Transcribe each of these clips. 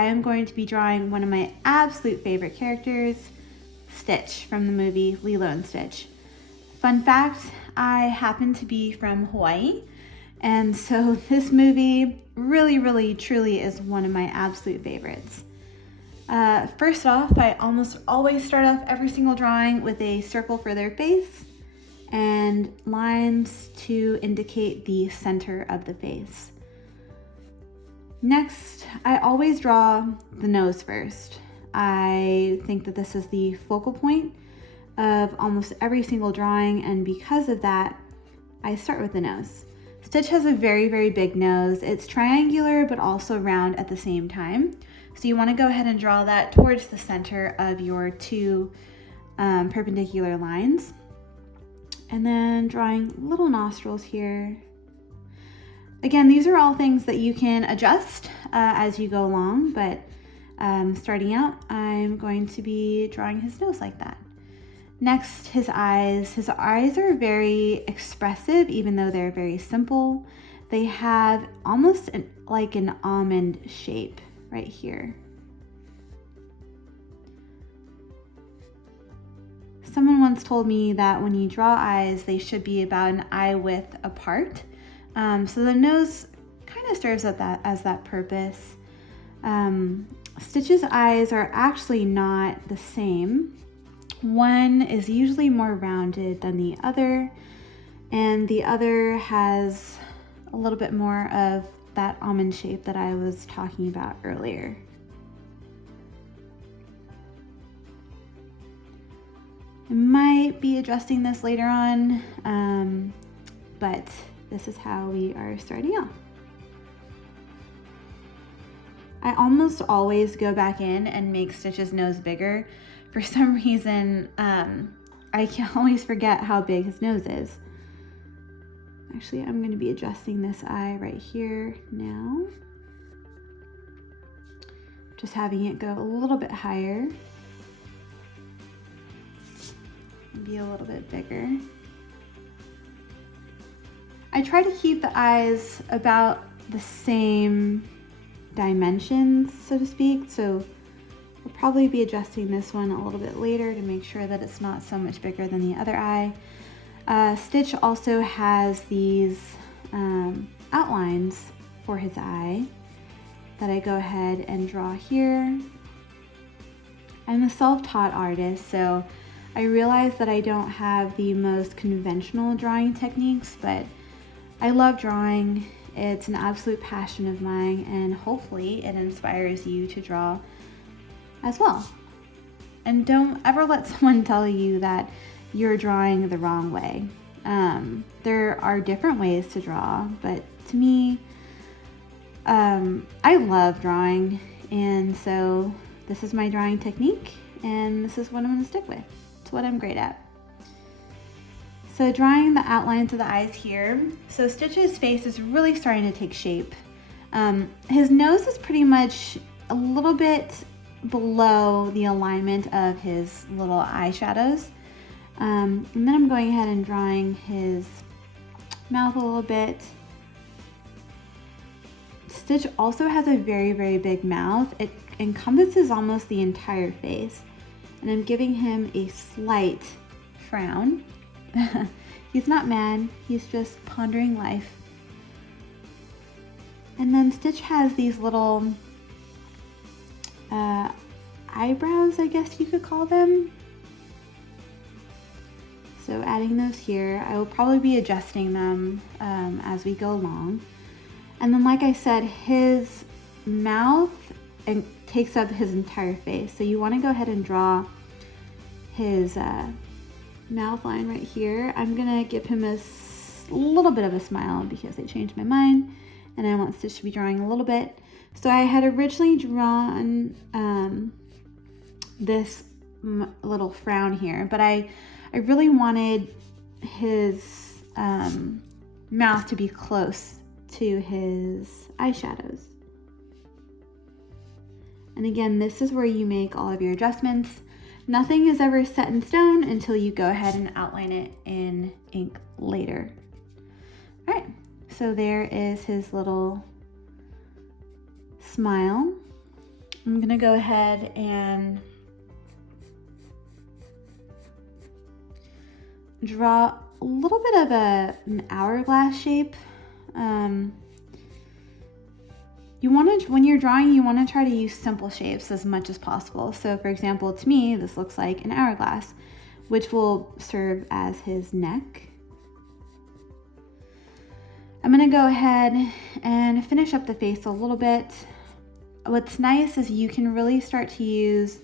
I am going to be drawing one of my absolute favorite characters, Stitch, from the movie Lilo and Stitch. Fun fact, I happen to be from Hawaii, and so this movie really, truly is one of my absolute favorites. First off, I almost always start off every single drawing with a circle for their face and lines to indicate the center of the face. Next, I always draw the nose first. I think that this is the focal point of almost every single drawing, and because of that, I start with the nose. Stitch has a very big nose. It's triangular but also round at the same time. So you want to go ahead and draw that towards the center of your two perpendicular lines. And then drawing little nostrils here. Again, these are all things that you can adjust as you go along, but starting out, I'm going to be drawing his nose like that. Next, his eyes. His eyes are very expressive, even though they're very simple. They have almost like an almond shape right here. Someone once told me that when you draw eyes, they should be about an eye width apart. So the nose kind of serves as that purpose. Stitch's eyes are actually not the same. One is usually more rounded than the other, and the other has a little bit more of that almond shape that I was talking about earlier. I might be adjusting this later on, but this is how we are starting off. I almost always go back in and make Stitch's nose bigger. For some reason, I can always forget how big his nose is. Actually, I'm going to be adjusting this eye right here now. Just having it go a little bit higher. Be a little bit bigger. I try to keep the eyes about the same dimensions, so to speak, so I'll probably be adjusting this one a little bit later to make sure that it's not so much bigger than the other eye. Stitch also has these outlines for his eye that I go ahead and draw here. I'm a self-taught artist, so I realize that I don't have the most conventional drawing techniques, but I love drawing. It's an absolute passion of mine, and hopefully it inspires you to draw as well. And don't ever let someone tell you that you're drawing the wrong way. There are different ways to draw, but to me, I love drawing, and so this is my drawing technique, and this is what I'm going to stick with. It's what I'm great at. So drawing the outlines of the eyes here. So Stitch's face is really starting to take shape. His nose is pretty much a little bit below the alignment of his little eyeshadows. And then I'm going ahead and drawing his mouth a little bit. Stitch also has a very big mouth. It encompasses almost the entire face. And I'm giving him a slight frown. He's not mad, he's just pondering life. And then Stitch has these little eyebrows, I guess you could call them. So adding those here, I will probably be adjusting them as we go along. And then like I said, his mouth takes up his entire face. So you want to go ahead and draw his mouth line right here. I'm gonna give him a little bit of a smile because I changed my mind and I want Stitch to be drawing a little bit. So I had originally drawn this little frown here, but I really wanted his mouth to be close to his eyeshadows. And again, this is where you make all of your adjustments. Nothing is ever set in stone until you go ahead and outline it in ink later. All right, so there is his little smile. I'm gonna go ahead and draw a little bit of an hourglass shape. When you're drawing, you want to try to use simple shapes as much as possible. So for example, to me, this looks like an hourglass, which will serve as his neck. I'm gonna go ahead and finish up the face a little bit. What's nice is you can really start to use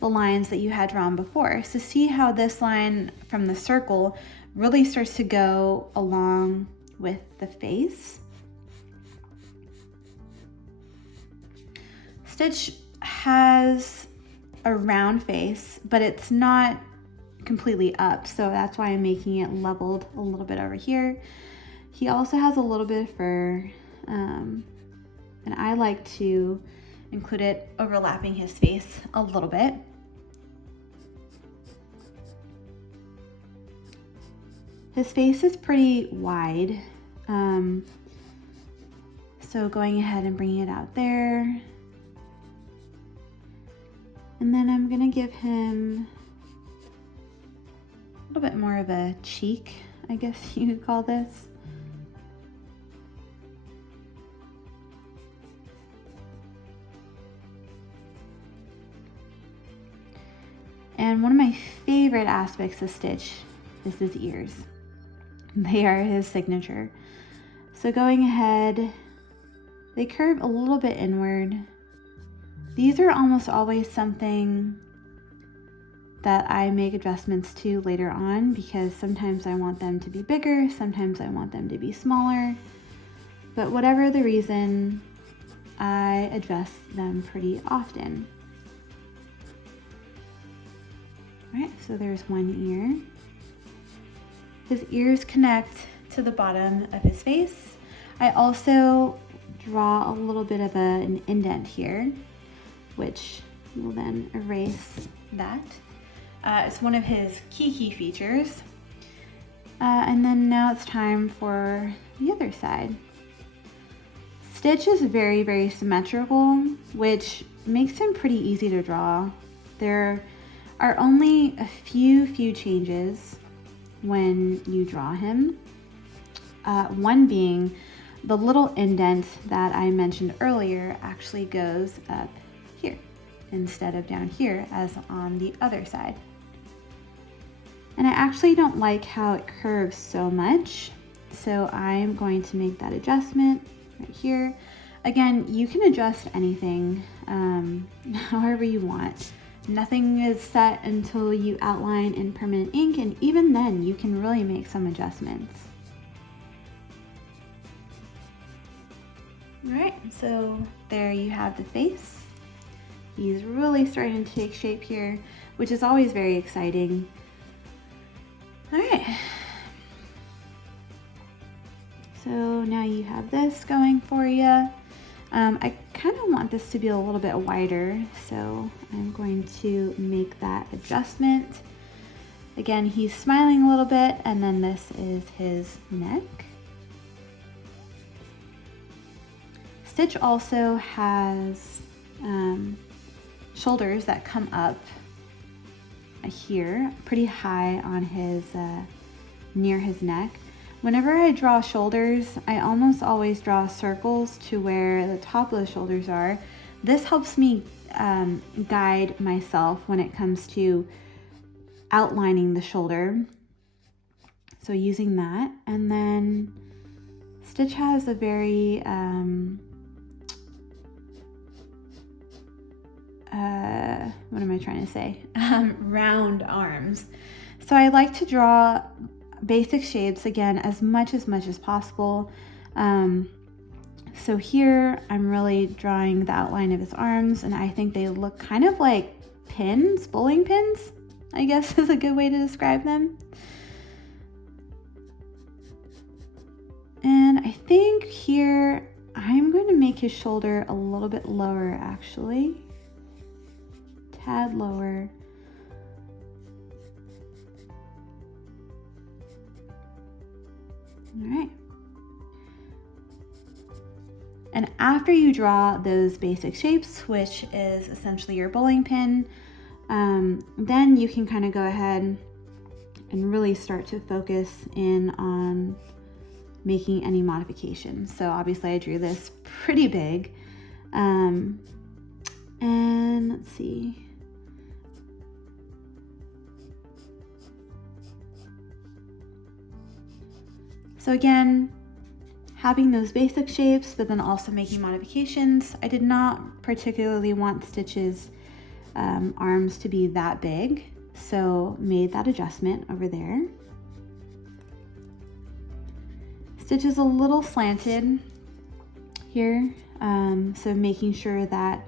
the lines that you had drawn before. So see how this line from the circle really starts to go along with the face. Stitch has a round face, but it's not completely up, so that's why I'm making it leveled a little bit over here. He also has a little bit of fur, and I like to include it overlapping his face a little bit. His face is pretty wide, so going ahead and bringing it out there. And then I'm gonna give him a little bit more of a cheek, I guess you could call this. And one of my favorite aspects of Stitch is his ears. They are his signature. So going ahead, they curve a little bit inward. These are almost always something that I make adjustments to later on, because sometimes I want them to be bigger, sometimes I want them to be smaller, but whatever the reason, I adjust them pretty often. All right, so there's one ear. His ears connect to the bottom of his face. I also draw a little bit of an indent here, which will then erase that. It's one of his key features. And then now it's time for the other side. Stitch is very symmetrical, which makes him pretty easy to draw. There are only a few changes when you draw him. One being the little indent that I mentioned earlier actually goes up here instead of down here as on the other side. And I actually don't like how it curves so much, so I'm going to make that adjustment right here. Again, you can adjust anything however you want. Nothing is set until you outline in permanent ink, and even then you can really make some adjustments. All right, so there you have the face. He's really starting to take shape here, which is always very exciting. All right, so now you have this going for you. I kind of want this to be a little bit wider, so I'm going to make that adjustment. Again, he's smiling a little bit, and then this is his neck. Stitch also has shoulders that come up here, pretty high on his, near his neck. Whenever I draw shoulders, I almost always draw circles to where the top of the shoulders are. This helps me guide myself when it comes to outlining the shoulder. So using that, and then Stitch has a very what am I trying to say? Round arms. So I like to draw basic shapes again as much as possible. So here I'm really drawing the outline of his arms, and I think they look kind of like pins, bowling pins, I guess is a good way to describe them. And I think here I'm going to make his shoulder a little bit lower, actually. Tad lower. All right. And after you draw those basic shapes, which is essentially your bowling pin, then you can kind of go ahead and really start to focus in on making any modifications. So obviously I drew this pretty big. And let's see. So again, having those basic shapes, but then also making modifications. I did not particularly want Stitch's arms to be that big, so made that adjustment over there. Stitch is a little slanted here, so making sure that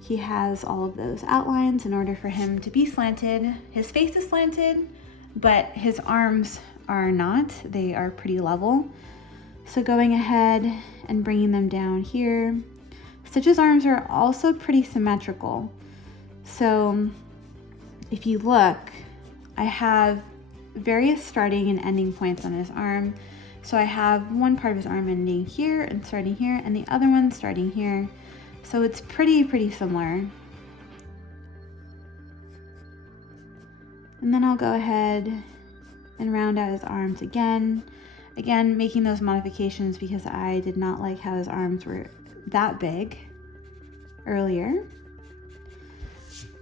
he has all of those outlines in order for him to be slanted. His face is slanted, but his arms are not. They are pretty level. So going ahead and bringing them down here. Stitch's arms are also pretty symmetrical. So if you look, I have various starting and ending points on his arm. So I have one part of his arm ending here and starting here, and the other one starting here. So it's pretty similar. And then I'll go ahead and round out his arms again. Again, making those modifications because I did not like how his arms were that big earlier.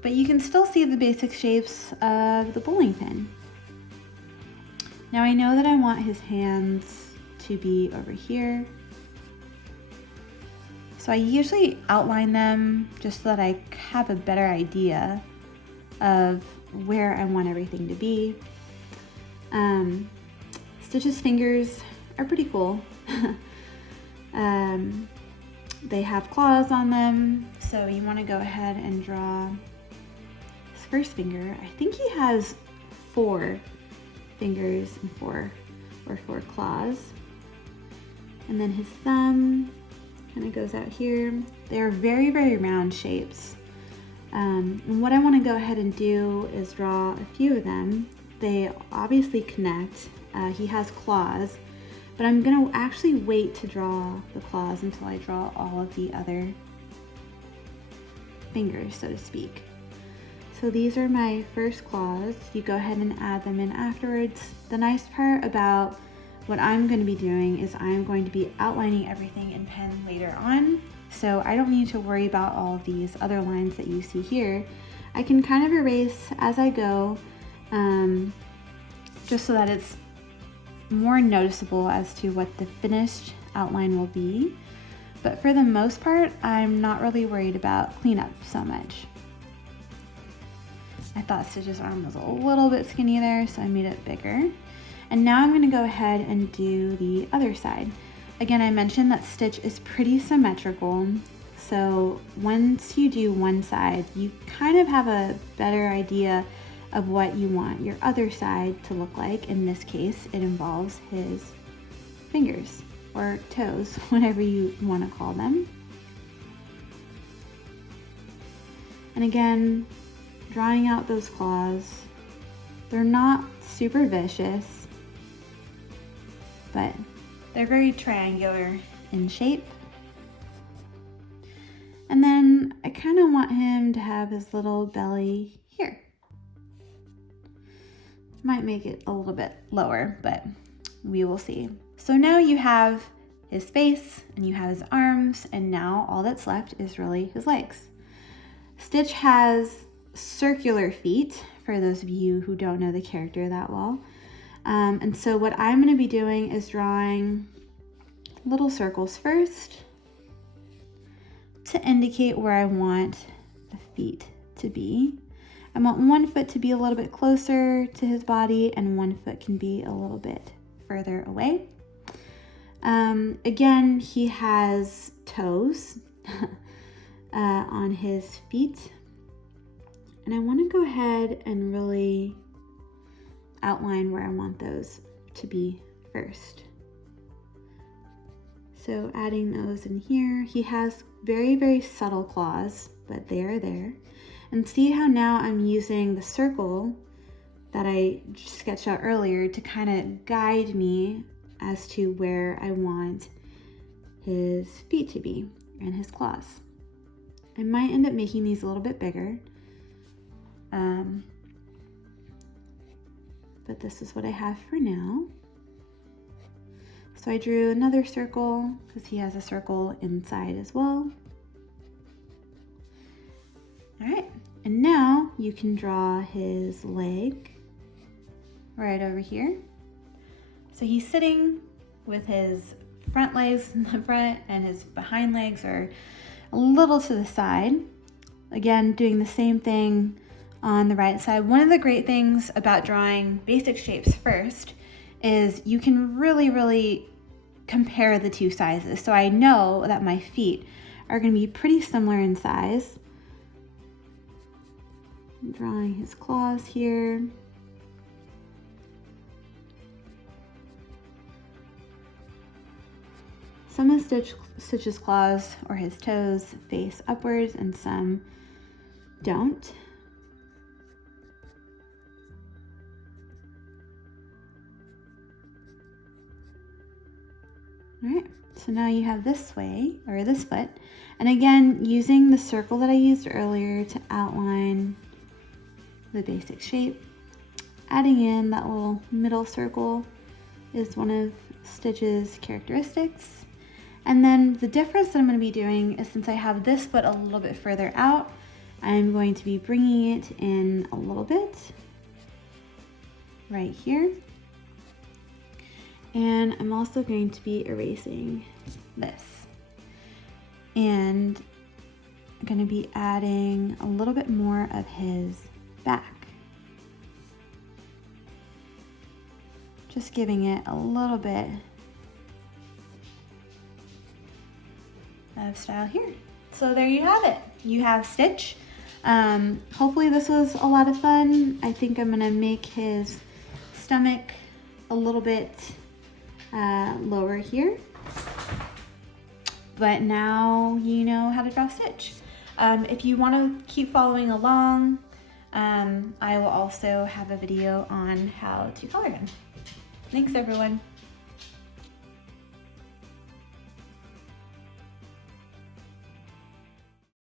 But you can still see the basic shapes of the bowling pin. Now I know that I want his hands to be over here. So I usually outline them just so that I have a better idea of where I want everything to be. Stitch's fingers are pretty cool. They have claws on them, so you want to go ahead and draw his first finger. I think he has 4 fingers and 4 claws. And then his thumb kind of goes out here. They're very round shapes. And what I want to go ahead and do is draw a few of them. They obviously connect. He has claws, but I'm going to actually wait to draw the claws until I draw all of the other fingers, so to speak. So these are my first claws. You go ahead and add them in afterwards. The nice part about what I'm going to be doing is I'm going to be outlining everything in pen later on, so I don't need to worry about all of these other lines that you see here. I can kind of erase as I go, just so that it's more noticeable as to what the finished outline will be. But for the most part, I'm not really worried about cleanup so much. I thought Stitch's arm was a little bit skinny there, so I made it bigger. And now I'm going to go ahead and do the other side. Again, I mentioned that Stitch is pretty symmetrical, so once you do one side, you kind of have a better idea of what you want your other side to look like. In this case, it involves his fingers or toes, whatever you want to call them. And again, drawing out those claws. They're not super vicious, but they're very triangular in shape. And then I kind of want him to have his little belly here. Might make it a little bit lower, but we will see. So now you have his face and you have his arms, and now all that's left is really his legs. Stitch has circular feet, for those of you who don't know the character that well. And so what I'm going to be doing is drawing little circles first to indicate where I want the feet to be. I want one foot to be a little bit closer to his body and one foot can be a little bit further away. Again, he has toes on his feet. And I want to go ahead and really outline where I want those to be first. So adding those in here. He has very subtle claws, but they are there. And see how now I'm using the circle that I sketched out earlier to kind of guide me as to where I want his feet to be and his claws. I might end up making these a little bit bigger, but this is what I have for now. So I drew another circle because he has a circle inside as well. All right, and now you can draw his leg right over here. So he's sitting with his front legs in the front and his behind legs are a little to the side. Again, doing the same thing on the right side. One of the great things about drawing basic shapes first is you can really compare the two sizes. So I know that my feet are going to be pretty similar in size. I'm drawing his claws here. Some of Stitch's claws or his toes face upwards and some don't. All right, so now you have this way, or this foot. And again, using the circle that I used earlier to outline the basic shape, adding in that little middle circle is one of Stitch's characteristics. And then the difference that I'm going to be doing is, since I have this foot a little bit further out, I'm going to be bringing it in a little bit right here. And I'm also going to be erasing this. And I'm going to be adding a little bit more of his back. Just giving it a little bit of style here. So there you have it. You have Stitch. Hopefully this was a lot of fun. I think I'm gonna make his stomach a little bit lower here. But now you know how to draw Stitch. If you want to keep following along, I will also have a video on how to color him. Thanks everyone.